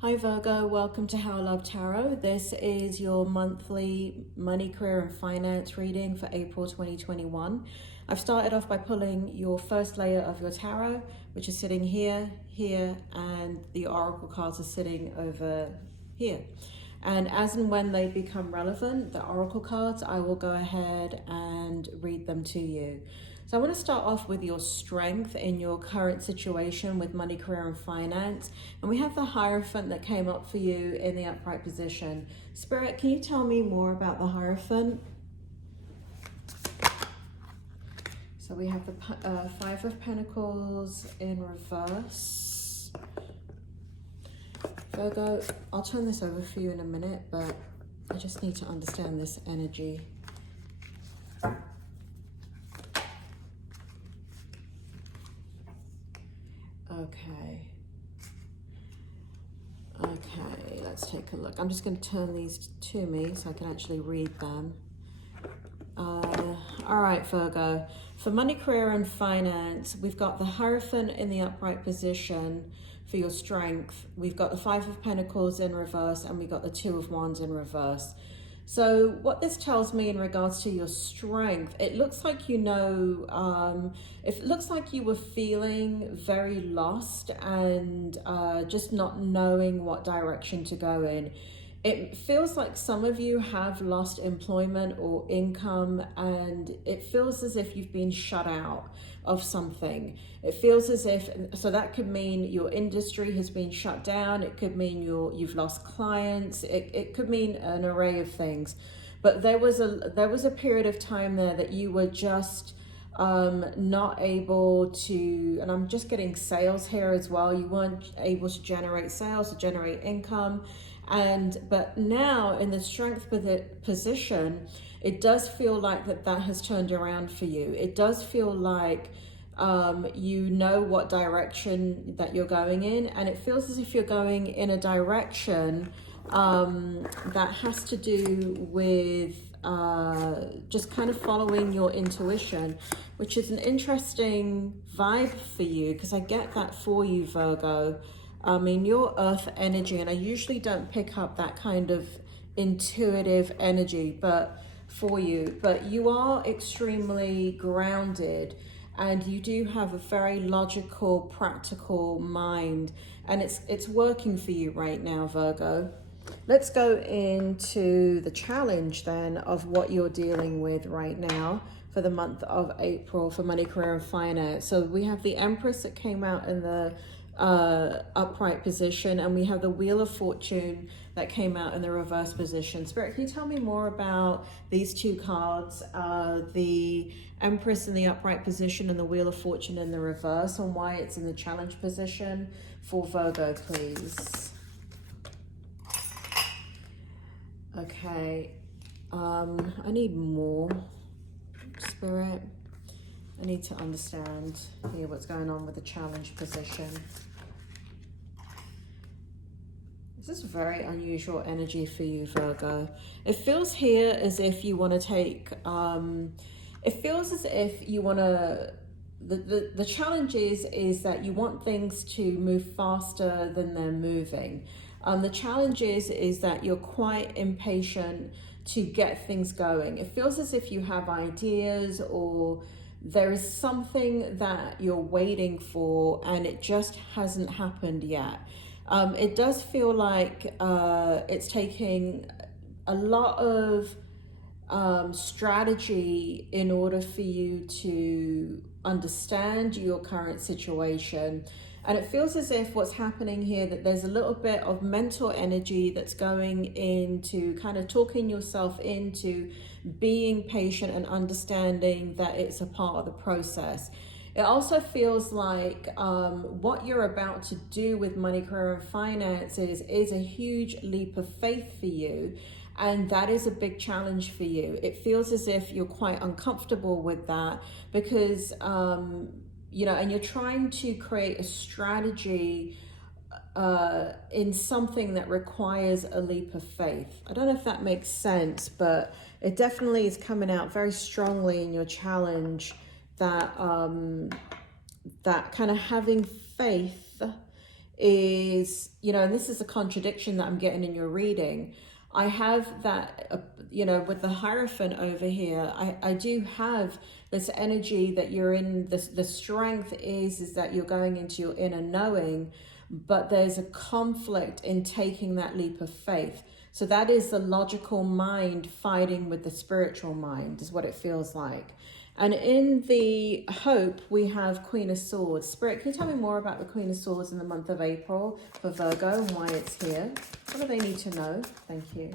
Hi Virgo, welcome to How I Love Tarot. This is your monthly money, career and finance reading for April 2021. I've started off by pulling your first layer of your tarot, which is sitting here, here, and the oracle cards are sitting over here. And as and when they become relevant, the oracle cards, I will go ahead and read them to you. So I want to start off with your strength in your current situation with money, career and finance. And we have the Hierophant that came up for you in the upright position. Spirit, can you tell me more about the Hierophant? So we have the Five of Pentacles in reverse. Virgo, I'll turn this over for you in a minute, but I just need to understand this energy. Okay, let's take a look. I'm just going to turn these to me so I can actually read them. All right, Virgo. For money, career, and finance, we've got the Hierophant in the upright position for your strength. We've got the Five of Pentacles in reverse, and we've got the Two of Wands in reverse. So what this tells me in regards to your strength, it looks like it looks like you were feeling very lost and just not knowing what direction to go in. It feels like some of you have lost employment or income, and it feels as if you've been shut out of something. It feels as if, so that could mean your industry has been shut down. It could mean you've lost clients. It could mean an array of things. But there was a period of time there that you were just not able to, and I'm just getting sales here as well. You weren't able to generate sales, to generate income. But now in the strength position, it does feel like that has turned around for you. It does feel like you know what direction that you're going in, and it feels as if you're going in a direction that has to do with just kind of following your intuition, which is an interesting vibe for you, because I get that for you, Virgo. I mean, your earth energy, and I usually don't pick up that kind of intuitive energy but for you, but you are extremely grounded and you do have a very logical, practical mind, and it's working for you right now, Virgo. Let's go into the challenge then of what you're dealing with right now for the month of April for money, career and finance. So we have the Empress that came out in the upright position, and we have the Wheel of Fortune that came out in the reverse position. Spirit, can you tell me more about these two cards, the Empress in the upright position and the Wheel of Fortune in the reverse, and why it's in the challenge position for Virgo, please? Okay, I need more, Spirit. I need to understand here what's going on with the challenge position. This is very unusual energy for you, Virgo. It feels here as if you want to take, it feels as if you want to, the challenge is that you want things to move faster than they're moving. The challenge is that you're quite impatient to get things going. It feels as if you have ideas, or there is something that you're waiting for and it just hasn't happened yet. It does feel like it's taking a lot of strategy in order for you to understand your current situation. And it feels as if what's happening here, that there's a little bit of mental energy that's going into kind of talking yourself into being patient and understanding that it's a part of the process. It also feels like what you're about to do with money, career and finances is a huge leap of faith for you. And that is a big challenge for you. It feels as if you're quite uncomfortable with that because, you know, and you're trying to create a strategy in something that requires a leap of faith. I don't know if that makes sense, but it definitely is coming out very strongly in your challenge that that kind of having faith is, you know, and this is a contradiction that I'm getting in your reading. I have that, you know, with the Hierophant over here, I do have this energy that you're in, the strength is that you're going into your inner knowing, but there's a conflict in taking that leap of faith. So that is the logical mind fighting with the spiritual mind, is what it feels like. And in the Hope, we have Queen of Swords. Spirit, can you tell me more about the Queen of Swords in the month of April for Virgo and why it's here? What do they need to know? Thank you.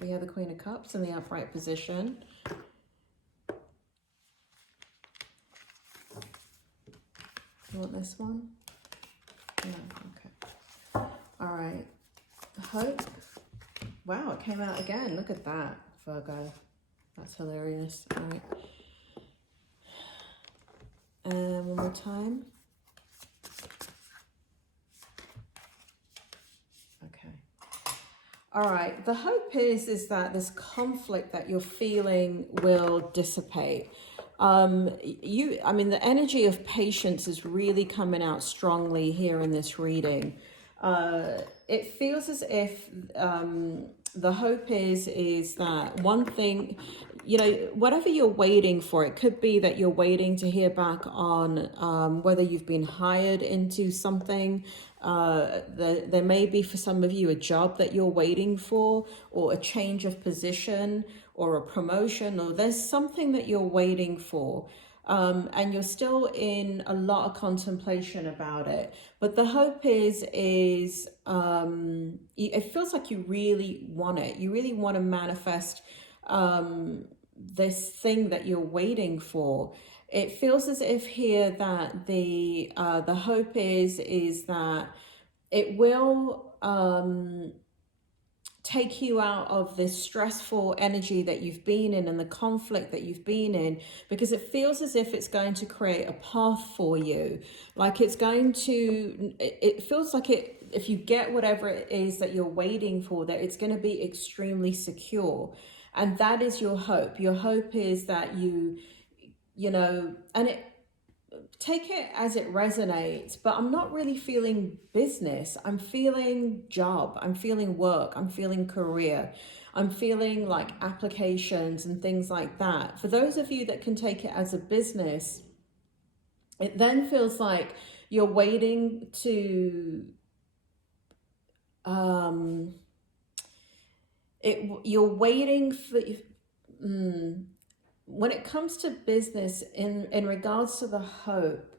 We have the Queen of Cups in the upright position. You want this one? No, okay. All right. Hope. Wow, it came out again. Look at that, Virgo. That's hilarious. All right. And one more time. Okay. All right. The hope is that this conflict that you're feeling will dissipate. I mean, the energy of patience is really coming out strongly here in this reading. It feels as if the hope is that one thing, you know, whatever you're waiting for, it could be that you're waiting to hear back on whether you've been hired into something. There may be for some of you a job that you're waiting for, or a change of position, or a promotion, or there's something that you're waiting for. And you're still in a lot of contemplation about it. But the hope is it feels like you really want it. You really want to manifest this thing that you're waiting for. It feels as if here that the hope is that it will take you out of this stressful energy that you've been in and the conflict that you've been in, because it feels as if it's going to create a path for you. Like it's going to, it feels like if you get whatever it is that you're waiting for, that it's going to be extremely secure. And that is your hope. Your hope is that you know, and take it as it resonates, but I'm not really feeling business. I'm feeling job. I'm feeling work. I'm feeling career. I'm feeling like applications and things like that. For those of you that can take it as a business, it then feels like you're waiting to, you're waiting for, when it comes to business, in regards to the hope,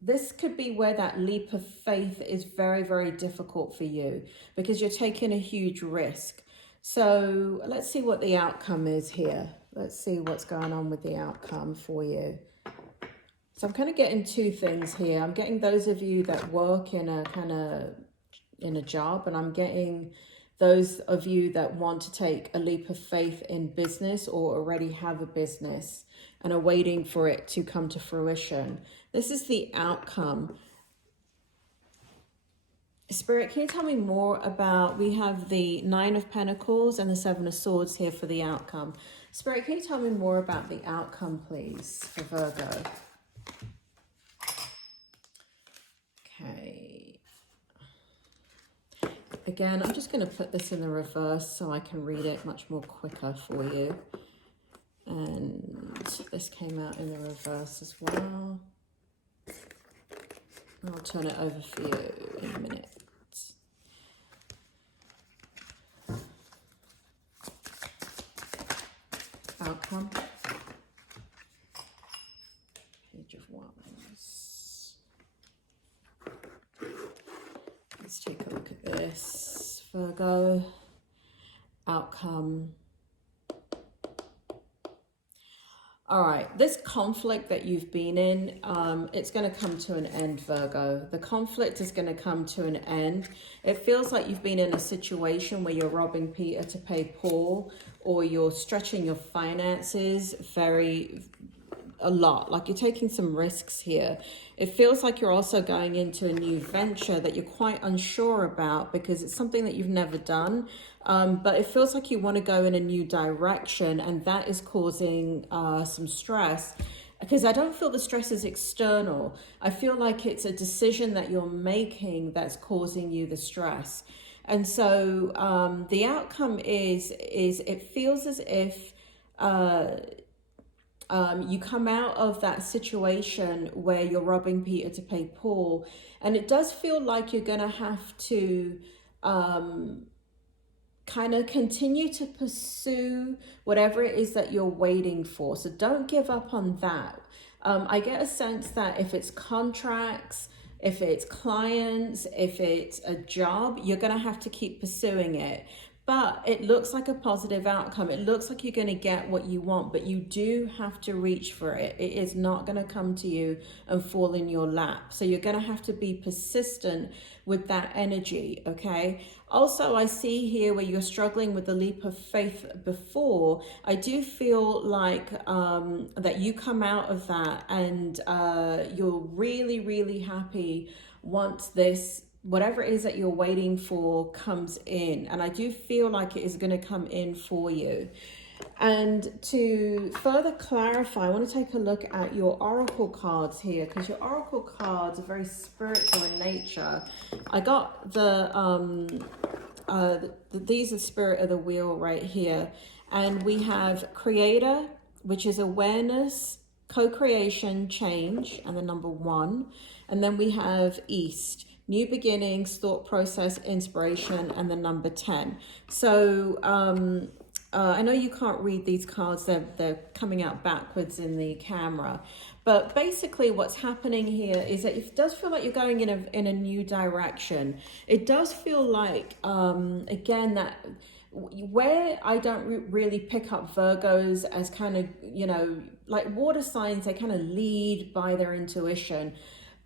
this could be where that leap of faith is very, very difficult for you, because you're taking a huge risk. So let's see what the outcome is here. Let's see what's going on with the outcome for you. So I'm kind of getting two things here. I'm getting those of you that work in a job, and I'm getting those of you that want to take a leap of faith in business, or already have a business and are waiting for it to come to fruition. This is the outcome. Spirit, can you tell me more about, we have the Nine of Pentacles and the Seven of Swords here for the outcome. Spirit, can you tell me more about the outcome, please, for Virgo? Okay. Again, I'm just going to put this in the reverse so I can read it much more quicker for you. And this came out in the reverse as well. I'll turn it over for you in a minute. Outcome. Page of Wands. Let's take a look at this. Virgo. Outcome. All right, this conflict that you've been in, it's going to come to an end, Virgo. The conflict is going to come to an end. It feels like you've been in a situation where you're robbing Peter to pay Paul, or you're stretching your finances a lot. Like you're taking some risks here. It feels like you're also going into a new venture that you're quite unsure about, because it's something that you've never done. But it feels like you want to go in a new direction, and that is causing some stress. because I don't feel the stress is external. I feel like it's a decision that you're making that's causing you the stress. And so the outcome is it feels as if you come out of that situation where you're robbing Peter to pay Paul, and it does feel like you're going to have to kind of continue to pursue whatever it is that you're waiting for. So don't give up on that. I get a sense that if it's contracts, if it's clients, if it's a job, you're going to have to keep pursuing it. But it looks like a positive outcome. It looks like you're going to get what you want, but you do have to reach for it. It is not going to come to you and fall in your lap. So you're going to have to be persistent with that energy, okay? Also, I see here where you're struggling with the leap of faith before. I do feel like that you come out of that and you're really, really happy once this whatever it is that you're waiting for comes in. And I do feel like it is going to come in for you. And to further clarify, I want to take a look at your oracle cards here, because your oracle cards are very spiritual in nature. I got these are spirit of the wheel right here. And we have creator, which is awareness, co-creation, change, and the number 1. And then we have east, new beginnings, thought process, inspiration, and the number 10. So I know you can't read these cards. They're coming out backwards in the camera. But basically what's happening here is that it does feel like you're going in a new direction. It does feel like, again, that where I don't really pick up Virgos as kind of, you know, like water signs, they kind of lead by their intuition.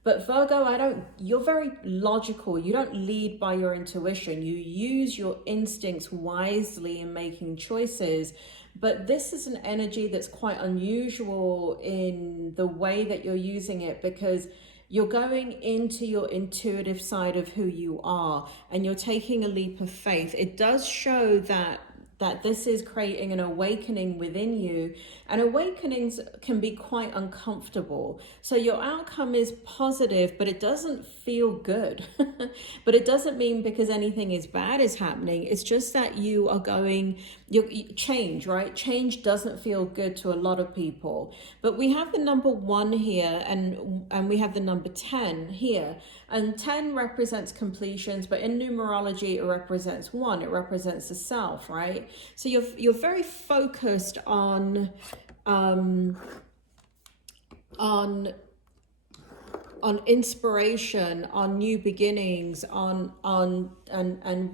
But Virgo, you're very logical. You don't lead by your intuition. You use your instincts wisely in making choices. But this is an energy that's quite unusual in the way that you're using it, because you're going into your intuitive side of who you are and you're taking a leap of faith. It does show that this is creating an awakening within you, and awakenings can be quite uncomfortable. So your outcome is positive, but it doesn't feel good. But it doesn't mean because anything is bad is happening. It's just that you are you change, right? Change doesn't feel good to a lot of people. But we have the number 1 here, and we have the number 10 here. And 10 represents completions, but in numerology, it represents 1. It represents the self, right? So you're very focused on inspiration, on new beginnings, and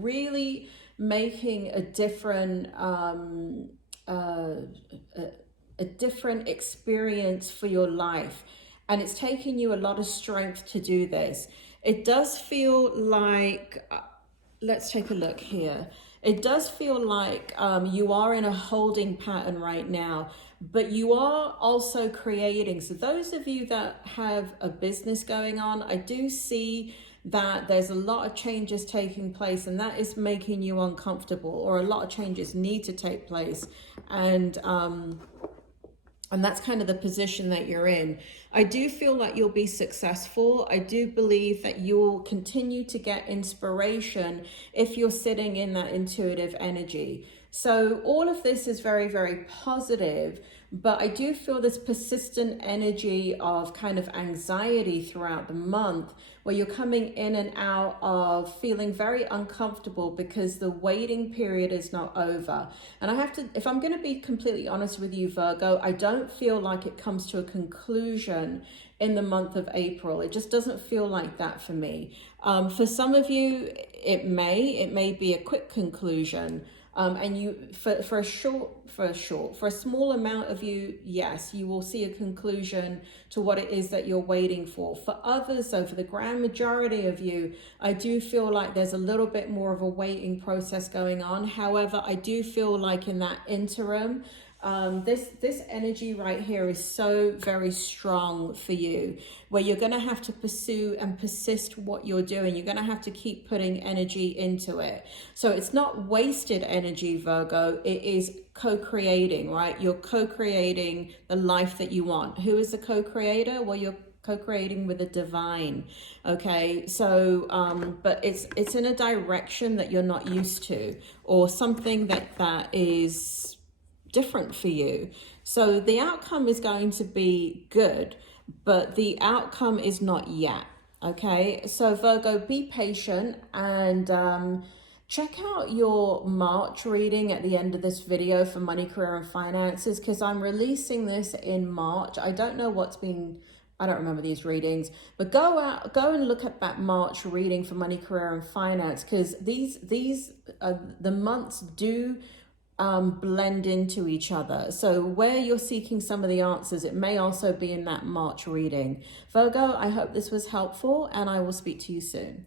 really making a different experience for your life. And it's taking you a lot of strength to do this. It does feel like, let's take a look here. It does feel like you are in a holding pattern right now, but you are also creating. So those of you that have a business going on, I do see that there's a lot of changes taking place, and that is making you uncomfortable, or a lot of changes need to take place. And that's kind of the position that you're in. I do feel like you'll be successful. I do believe that you'll continue to get inspiration if you're sitting in that intuitive energy. So all of this is very, very positive, but I do feel this persistent energy of kind of anxiety throughout the month, where you're coming in and out of feeling very uncomfortable because the waiting period is not over. And I have to, if I'm going to be completely honest with you, Virgo, I don't feel like it comes to a conclusion in the month of April. It just doesn't feel like that for me. For some of you, it may be a quick conclusion. And you, for a small amount of you, yes, you will see a conclusion to what it is that you're waiting for. For others, so for the grand majority of you, I do feel like there's a little bit more of a waiting process going on. However, I do feel like in that interim, This energy right here is so very strong for you, where you're going to have to pursue and persist what you're doing. You're going to have to keep putting energy into it. So it's not wasted energy, Virgo. It is co-creating, right? You're co-creating the life that you want. Who is the co-creator? Well, you're co-creating with the divine. Okay, so but it's in a direction that you're not used to, or something that is different for you. So the outcome is going to be good, but the outcome is not yet. Okay, so Virgo, be patient and check out your March reading at the end of this video for money, career, and finances, because I'm releasing this in March. I don't know what's been, I don't remember these readings, but go and look at that March reading for money, career, and finance, because the months do blend into each other. So where you're seeking some of the answers, it may also be in that March reading. Virgo, I hope this was helpful, and I will speak to you soon.